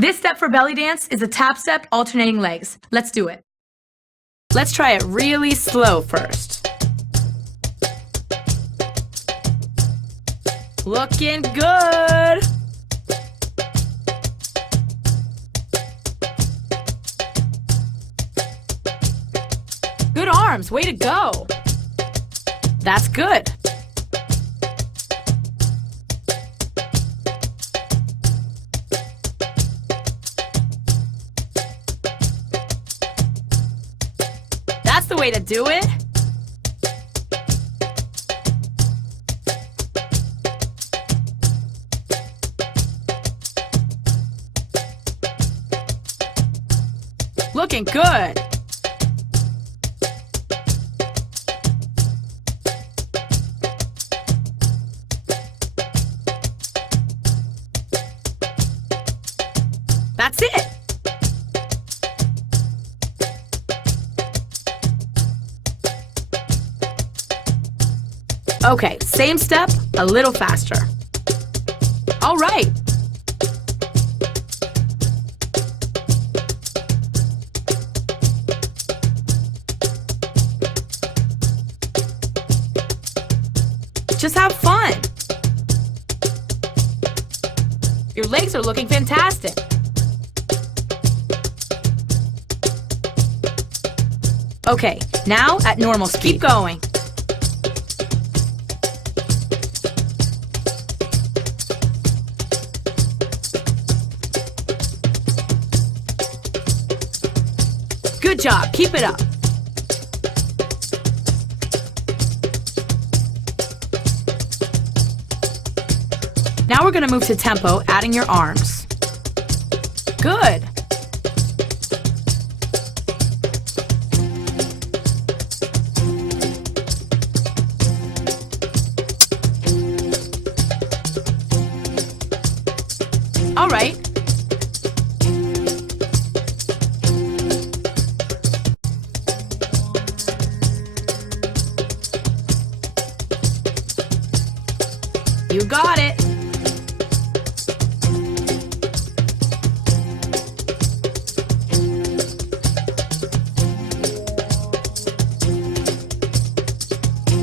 This step for belly dance is a tap step alternating legs. Let's do it. Let's try it really slow first. Looking good! Good arms, way to go! That's good. That's the way to do it. Looking good. That's it. Okay, same step, a little faster. All right. Just have fun. Your legs are looking fantastic. Okay, now at normal speed. Keep going. Good job, keep it up. Now we're going to move to tempo, adding your arms. Good. All right. You got it.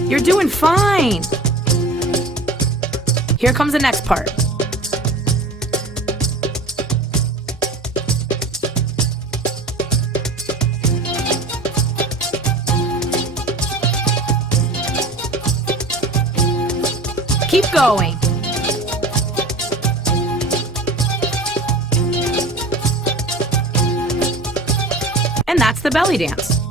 You're doing fine. Here comes the next part. Keep going. And that's the belly dance.